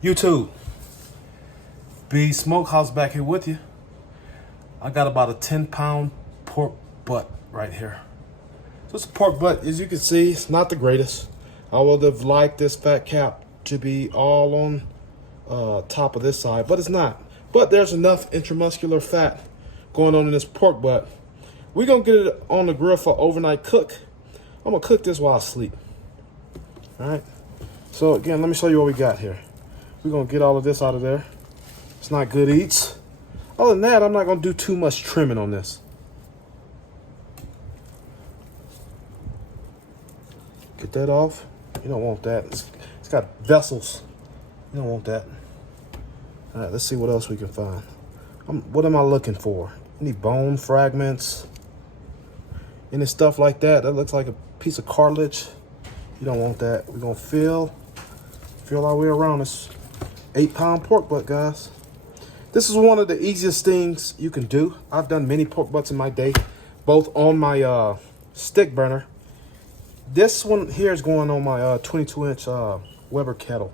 YouTube, B Smokehouse back here with you. I got about a 10-pound pork butt right here. So it's a pork butt, as you can see, it's not the greatest. I would have liked this fat cap to be all on top of this side, but it's not. But there's enough intramuscular fat going on in this pork butt. We're gonna get it on the grill for overnight cook. I'm gonna cook this while I sleep. All right. So again, let me show you what we got here. We're gonna get all of this out of there. It's not good eats. Other than that, I'm not gonna do too much trimming on this. Get that off. You don't want that. It's got vessels. You don't want that. All right, let's see what else we can find. What am I looking for? Any bone fragments? Any stuff like that? That looks like a piece of cartilage. You don't want that. We're gonna feel our way around this 8-pound pork butt, guys. This is one of the easiest things you can do. I've done many pork butts in my day, both on my stick burner. This one here is going on my 22-inch Weber Kettle.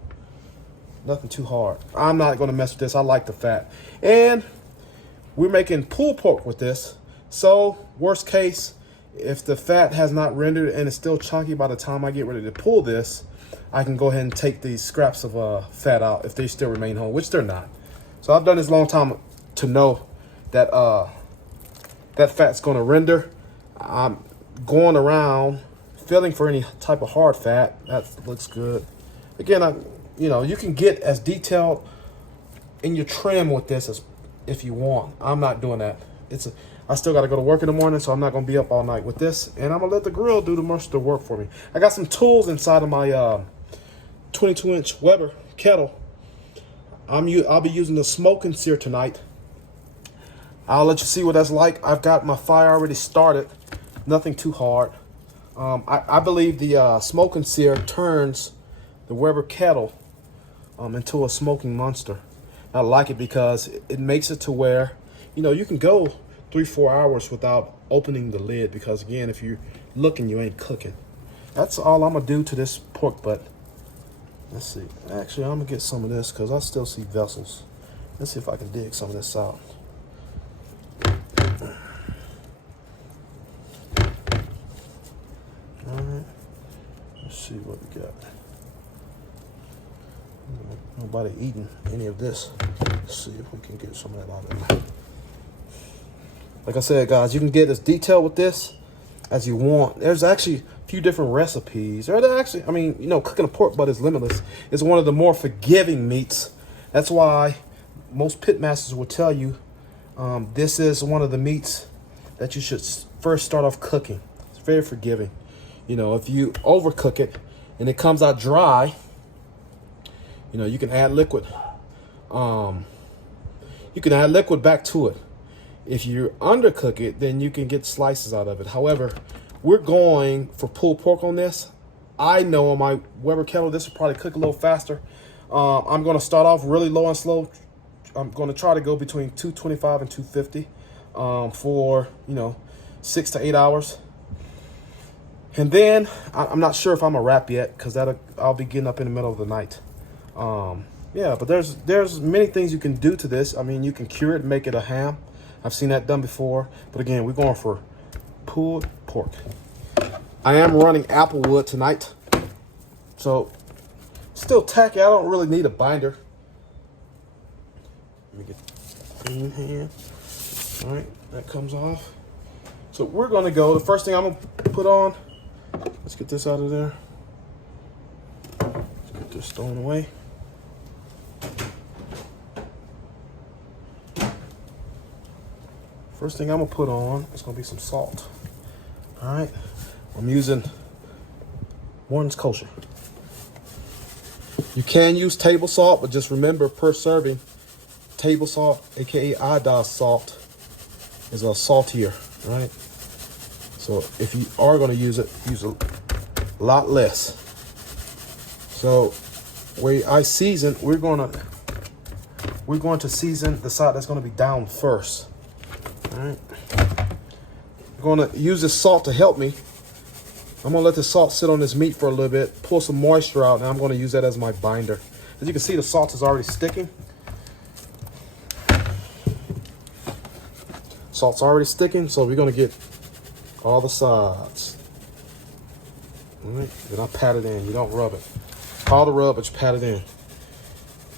Nothing too hard. I'm not going to mess with this. I like the fat. And we're making pulled pork with this. So, worst case, if the fat has not rendered and it's still chunky by the time I get ready to pull this, I can go ahead and take these scraps of fat out if they still remain whole, which they're not. So I've done this a long time to know that that fat's going to render. I'm going around feeling for any type of hard fat. That looks good. Again, you can get as detailed in your trim with this as if you want. I'm not doing that. I still got to go to work in the morning, so I'm not going to be up all night with this. And I'm going to let the grill do the most of the work for me. I got some tools inside of my 22-inch Weber Kettle. I'll be using the smoke and sear tonight. I'll let you see what that's like. I've got my fire already started. Nothing too hard. I believe the smoke and sear turns the Weber Kettle into a smoking monster. I like it because it makes it to where, you can go 3-4 hours without opening the lid, because again, if you're looking, you ain't cooking. That's all I'm gonna do to this pork butt. Let's see. Actually, I'm gonna get some of this because I still see vessels. Let's see if I can dig some of this out. All right. Let's see what we got. Nobody eating any of this. Let's see if we can get some of that out of there. Like I said, guys, you can get as detailed with this as you want. There's actually a few different recipes. Cooking a pork butt is limitless. It's one of the more forgiving meats. That's why most pit masters will tell you this is one of the meats that you should first start off cooking. It's very forgiving. If you overcook it and it comes out dry, you can add liquid. You can add liquid back to it. If you undercook it, then you can get slices out of it. However, we're going for pulled pork on this. I know on my Weber Kettle, this will probably cook a little faster. I'm going to start off really low and slow. I'm going to try to go between 225 and 250 for, 6 to 8 hours. And then I'm not sure if I'm a wrap yet, because I'll be getting up in the middle of the night. Yeah, but there's many things you can do to this. You can cure it and make it a ham. I've seen that done before. But again, we're going for pulled pork. I am running Applewood tonight. So, still tacky. I don't really need a binder. Let me get in here. All right, that comes off. So we're going to go. The first thing I'm going to put on. Let's get this out of there. Let's get this thrown away. First thing I'm gonna put on is gonna be some salt. All right, I'm using Warren's Kosher. You can use table salt, but just remember, per serving, table salt, aka iodized salt, is a saltier, right? So if you are gonna use it, use a lot less. So where I season, we're going to season the side that's gonna be down first. All right, I'm going to use this salt to help me. I'm going to let the salt sit on this meat for a little bit, pull some moisture out, and I'm going to use that as my binder. As you can see, the salt is already sticking. Salt's already sticking, so we're gonna get all the sides. All right, then I pat it in. You don't rub it. It's hard to rub, but you pat it in.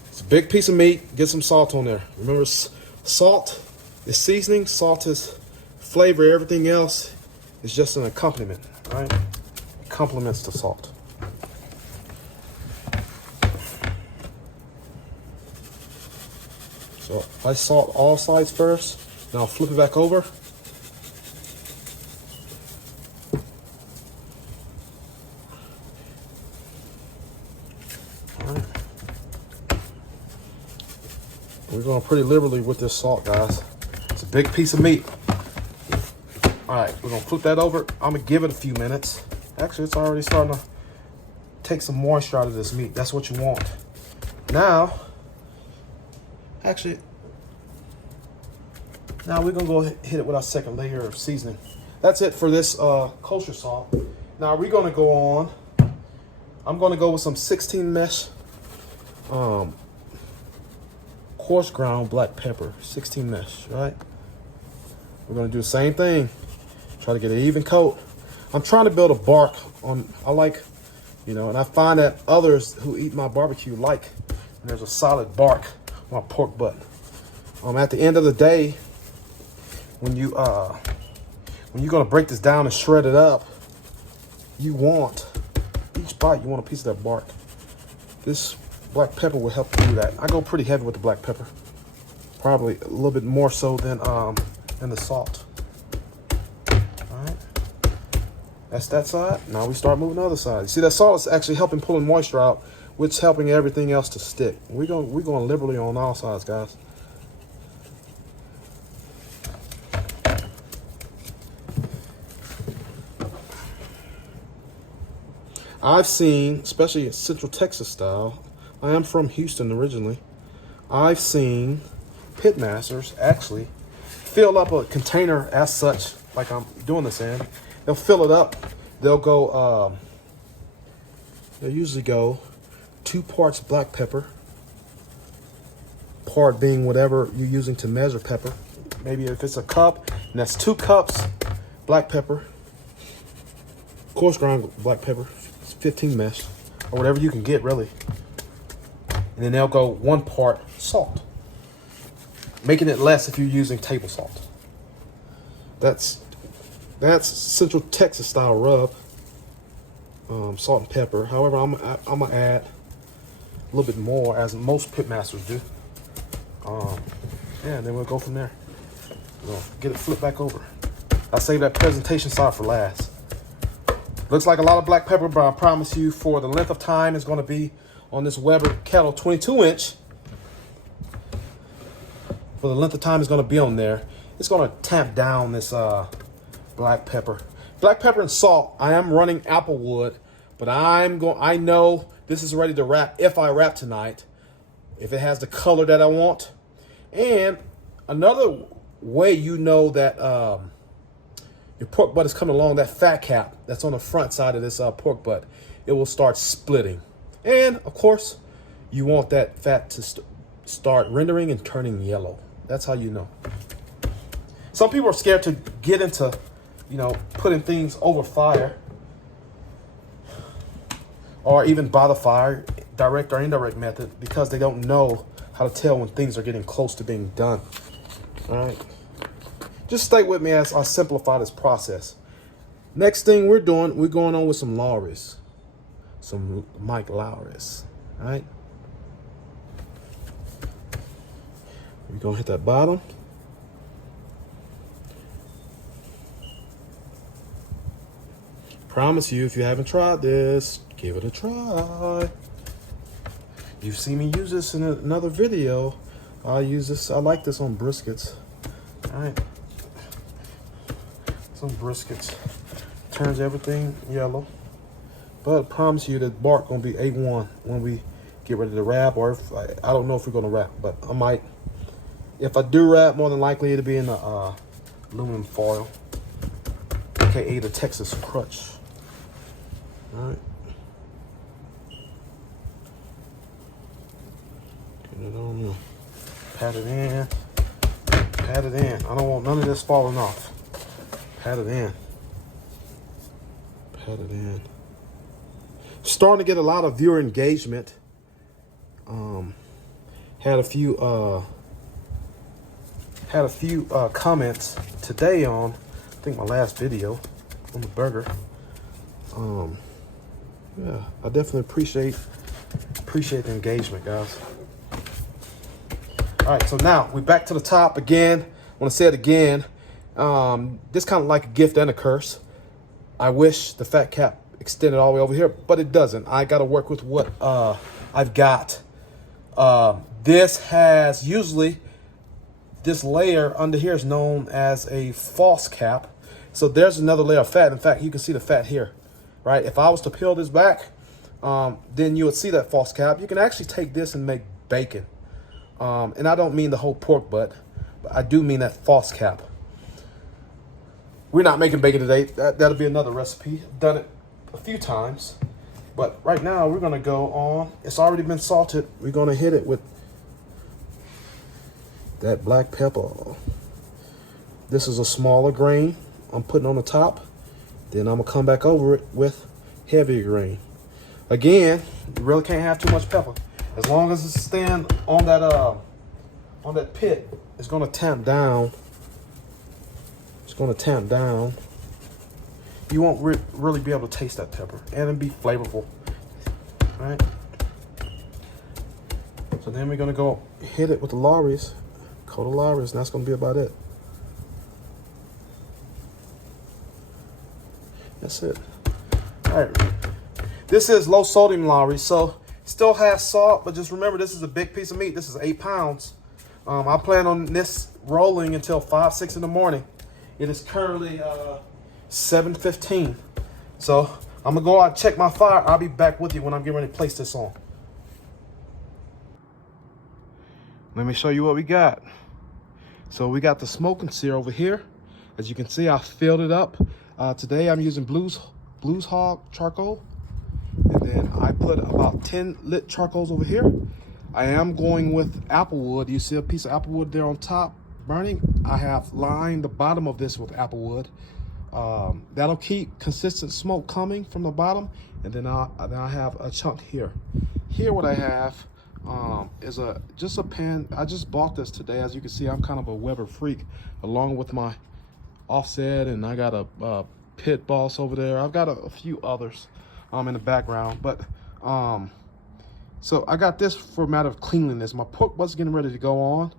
It's a big piece of meat. Get some salt on there. Remember, salt is seasoning. Salt is flavor. Everything else is just an accompaniment. All right, it complements the salt. So I salt all sides first. Now I'll flip it back over. All right. We're going pretty liberally with this salt, guys. It's a big piece of meat. All right, we're gonna flip that over. I'm gonna give it a few minutes. Actually, it's already starting to take some moisture out of this meat. That's what you want. Now, now we're gonna go hit it with our second layer of seasoning. That's it for this kosher salt. Now we're gonna go on. I'm gonna go with some 16 mesh coarse ground black pepper. 16 mesh, right? We're gonna do the same thing. Try to get an even coat. I'm trying to build a bark on. I like, and I find that others who eat my barbecue like when there's a solid bark on my pork butt. At the end of the day, when you're gonna break this down and shred it up, you want each bite. You want a piece of that bark. This black pepper will help you do that. I go pretty heavy with the black pepper, probably a little bit more so than the salt. All right, that's that side. Now we start moving the other side. You see that salt is actually helping pulling moisture out, which is helping everything else to stick. We're going liberally on all sides, guys. I've seen, especially in Central Texas style, I am from Houston originally, I've seen pitmasters actually fill up a container as such, like I'm doing this in. They'll fill it up. They'll go, they'll usually go 2 parts black pepper, part being whatever you're using to measure pepper. Maybe if it's a cup, and that's 2 cups black pepper, coarse ground black pepper, 15 mesh, or whatever you can get, really. And then they'll go 1 part salt, making it less if you're using table salt. That's Central Texas style rub, salt and pepper. However, I'm gonna add a little bit more, as most pitmasters do. Yeah, and then we'll go from there. We'll get it flipped back over. I'll save that presentation side for last. Looks like a lot of black pepper, but I promise you, for the length of time it's going to be on this Weber Kettle 22-inch. For the length of time it's going to be on there, it's going to tamp down this black pepper. Black pepper and salt. I am running Applewood, but I know this is ready to wrap if I wrap tonight, if it has the color that I want. And another way you know that your pork butt is coming along, that fat cap that's on the front side of this pork butt, it will start splitting. And of course, you want that fat to start rendering and turning yellow. That's how you know. Some people are scared to get into, putting things over fire, or even by the fire, direct or indirect method, because they don't know how to tell when things are getting close to being done. All right. Just stay with me as I simplify this process. Next thing we're going on with some Lawry's. Some Mike Lawry's. All right. We're going to hit that bottom. Promise you, if you haven't tried this, give it a try. You've seen me use this in another video. I use this. I like this on briskets. All right. Some briskets. Turns everything yellow. But I promise you that bark gonna be A1 when we get ready to wrap, or if I don't know if we're gonna wrap, but I might. If I do wrap, more than likely it'll be in the aluminum foil, aka the Texas crutch. All right. Pat it in. Pat it in. I don't want none of this falling off. Pat it in. Pat it in. Starting to get a lot of viewer engagement. Had a few comments today on, I think my last video on the burger. Yeah, I definitely appreciate the engagement, guys. All right, so now we're back to the top again. I want to say it again. This kind of like a gift and a curse. I wish the fat cap extended all the way over here, but it doesn't. I got to work with what I've got. This has usually, this layer under here is known as a false cap. So there's another layer of fat. In fact, you can see the fat here, right? If I was to peel this back, then you would see that false cap. You can actually take this and make bacon. And I don't mean the whole pork butt, but I do mean that false cap. We're not making bacon today. That'll be another recipe. I've done it a few times. But right now, we're going to go on. It's already been salted. We're going to hit it with that black pepper. This is a smaller grain I'm putting on the top. Then I'm going to come back over it with heavier grain. Again, you really can't have too much pepper. As long as it's staying on that pit, it's going to tamp down. It's going to tamp down. You won't really be able to taste that pepper, and it'll be flavorful. All right. So then we're going to go hit it with the Lawry's, coat of Lawry's, and that's going to be about it. That's it. All right. This is low sodium Lawry's, so still has salt, but just remember this is a big piece of meat. This is 8 pounds. I plan on this rolling until 5, 6 in the morning. It is currently 7:15. So I'm gonna go out and check my fire. I'll be back with you when I'm getting ready to place this on. Let me show you what we got. So we got the smoking sear over here. As you can see, I filled it up. Today I'm using Blues Hog charcoal. And then I put about 10 lit charcoals over here. I am going with Applewood. You see a piece of Applewood there on top burning? I have lined the bottom of this with Applewood. That'll keep consistent smoke coming from the bottom. And then I have a chunk here. Here what I have is just a pan. I just bought this today. As you can see, I'm kind of a Weber freak, along with my offset, and I got a pit boss over there. I've got a few others in the background, but so I got this for a matter of cleanliness. My pork was getting ready to go on,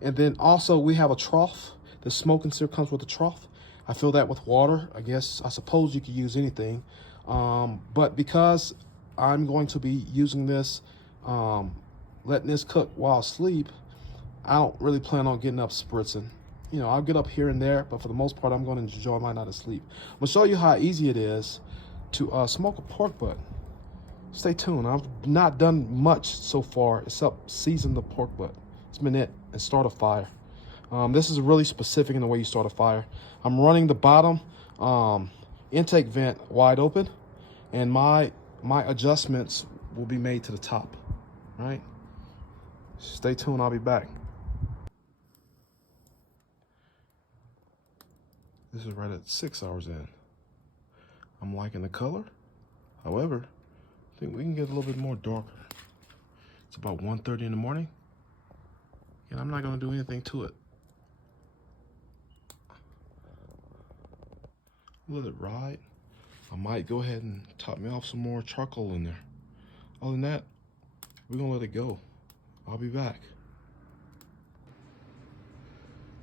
and then also we have a trough. The smoking sear comes with a trough. I fill that with water. I suppose you could use anything, but because I'm going to be using this, letting this cook while asleep, I don't really plan on getting up spritzing. You know, I'll get up here and there, but for the most part, I'm going to enjoy my night of sleep. I'm going to show you how easy it is to smoke a pork butt. Stay tuned. I've not done much so far except season the pork butt. It's been it, and start a fire. This is really specific in the way you start a fire. I'm running the bottom intake vent wide open, and my adjustments will be made to the top. All right? Stay tuned. I'll be back. This is right at 6 hours in. I'm liking the color. However, I think we can get a little bit more darker. It's about 1:30 in the morning, and I'm not gonna do anything to it. Let it ride. I might go ahead and top me off some more charcoal in there. Other than that, we're gonna let it go. I'll be back.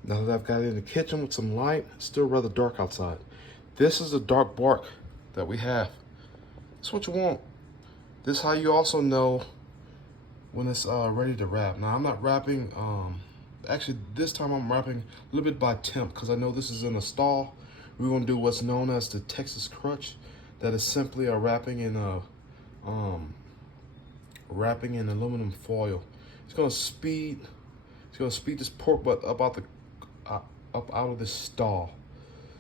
Now that I've got it in the kitchen with some light, it's still rather dark outside. This is the dark bark that we have. That's what you want. This is how you also know when it's ready to wrap. Now I'm not wrapping, actually this time I'm wrapping a little bit by temp because I know this is in a stall. We're gonna do what's known as the Texas crutch. That is simply a wrapping in aluminum foil. It's gonna speed this pork butt up out of this stall.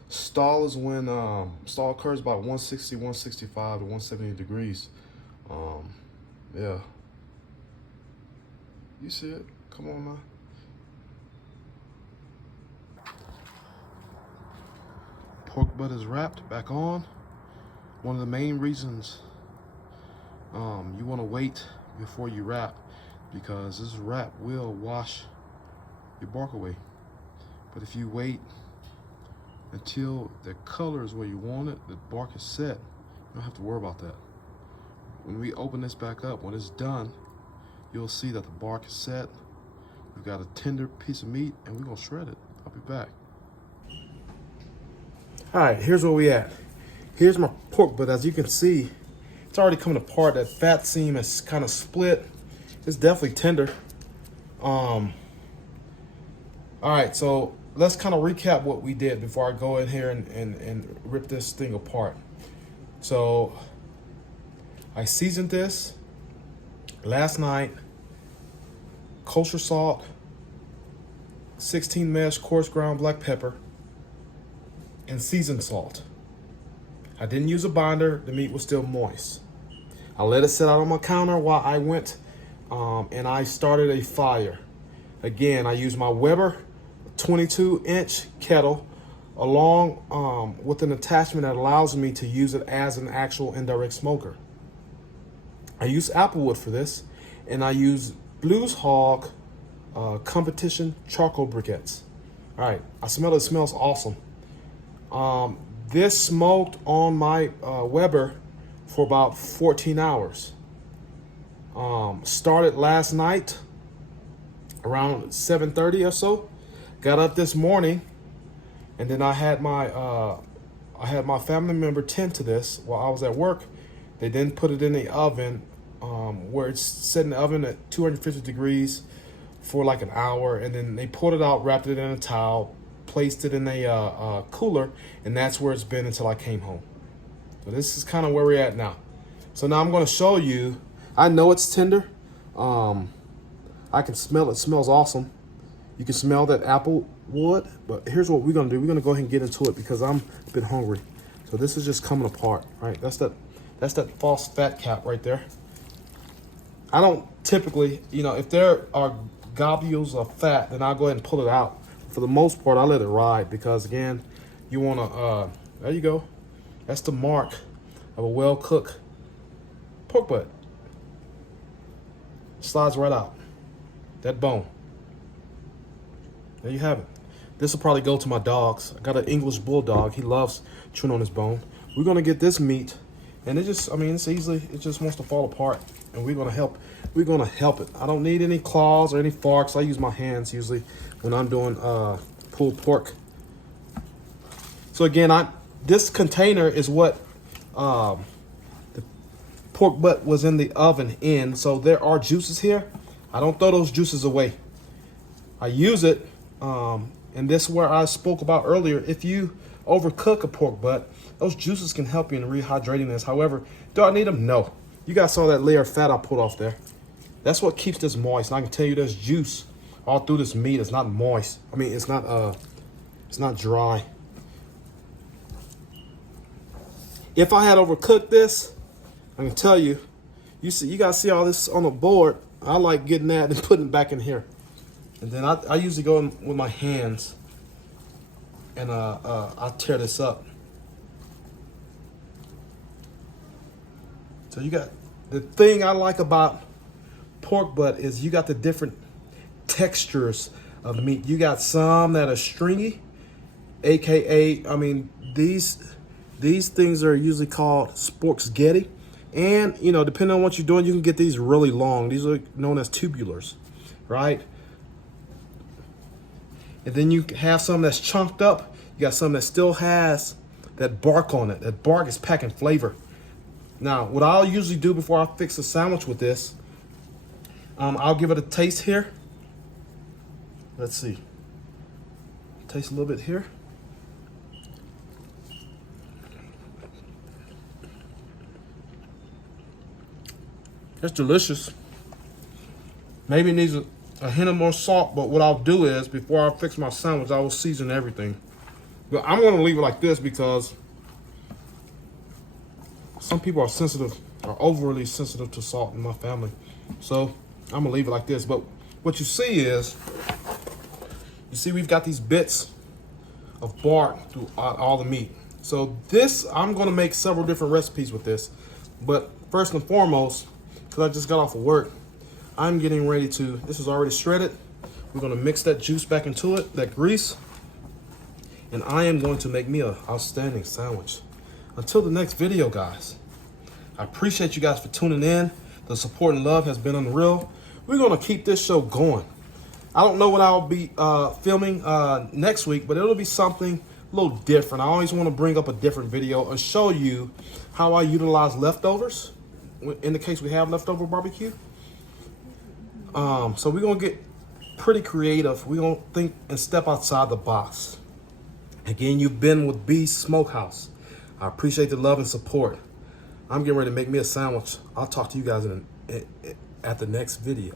Stall is when stall occurs about 160, 165 to 170 degrees. Yeah. You see it? Come on now. Pork butt is wrapped back on. One of the main reasons you want to wait before you wrap, because this wrap will wash your bark away. But if you wait until the color is where you want it, the bark is set, you don't have to worry about that. When we open this back up, when it's done, you'll see that the bark is set. We've got a tender piece of meat, and we're gonna shred it. I'll be back. All right, here's where we at. Here's my pork butt. As you can see, it's already coming apart. That fat seam is kind of split. It's definitely tender. All right, so let's kind of recap what we did before I go in here and rip this thing apart. So I seasoned this last night. Kosher salt, 16 mesh coarse ground black pepper, and seasoned salt. I didn't use a binder. The meat was still moist. I let it sit out on my counter while I went and I started a fire. Again, I used my Weber 22-inch kettle along with an attachment that allows me to use it as an actual indirect smoker. I use Applewood for this, and I use Blues Hog competition charcoal briquettes. All right, I smell it. It smells awesome. This smoked on my Weber for about 14 hours. Started last night around 7:30 or so. Got up this morning, and then I had my family member tend to this while I was at work. They then put it in the oven, where it's set in the oven at 250 degrees for like an hour, and then they pulled it out, wrapped it in a towel, placed it in a cooler, and that's where it's been until I came home. So this is kind of where we're at now. So now I'm going to show you. I know it's tender. I can smell it. It smells awesome. You can smell that apple wood. But here's what we're going to do. We're going to go ahead and get into it because I'm a bit hungry. So this is just coming apart, right? That's that false fat cap right there. I don't typically, if there are globules of fat, then I'll go ahead and pull it out. For the most part, I let it ride because, again, you want to, there you go. That's the mark of a well-cooked pork butt. Slides right out. That bone. There you have it. This will probably go to my dogs. I got an English bulldog. He loves chewing on his bone. We're going to get this meat, and it's easily, it just wants to fall apart, and we're going to help. We're going to help it. I don't need any claws or any forks. I use my hands usually when I'm doing pulled pork. So again, this container is what the pork butt was in the oven in. So there are juices here. I don't throw those juices away. I use it, and this is where I spoke about earlier. If you overcook a pork butt, those juices can help you in rehydrating this. However, do I need them? No. You guys saw that layer of fat I pulled off there. That's what keeps this moist. And I can tell you there's juice all through this meat. It's not moist. I mean, it's not dry. If I had overcooked this, I can tell you, you guys see all this on the board. I like getting that and putting it back in here. And then I usually go in with my hands and I tear this up. So you got, the thing I like about pork butt is you got the different textures of meat. You got some that are stringy, aka, these things are usually called sporksgetti. And, depending on what you're doing, you can get these really long. These are known as tubulars, right? And then you have some that's chunked up. You got some that still has that bark on it. That bark is packing flavor. Now, what I'll usually do before I fix a sandwich with this, I'll give it a taste here. Let's see. Taste a little bit here. It's delicious. Maybe it needs a hint of more salt, but what I'll do is, before I fix my sandwich, I will season everything. But I'm going to leave it like this because some people are overly sensitive to salt in my family. So I'm going to leave it like this. But what you see is, you see we've got these bits of bark throughout all the meat. So this, I'm gonna make several different recipes with this, but first and foremost, because I just got off of work, I'm getting ready to, this is already shredded. We're gonna mix that juice back into it, that grease, and I am going to make me an outstanding sandwich. Until the next video, guys, I appreciate you guys for tuning in. The support and love has been unreal. We're gonna keep this show going. I don't know what I'll be filming next week, but it'll be something a little different. I always want to bring up a different video and show you how I utilize leftovers in the case we have leftover barbecue. So we're gonna get pretty creative. We're gonna think and step outside the box. Again, you've been with B's Smokehouse. I appreciate the love and support. I'm getting ready to make me a sandwich. I'll talk to you guys at the next video.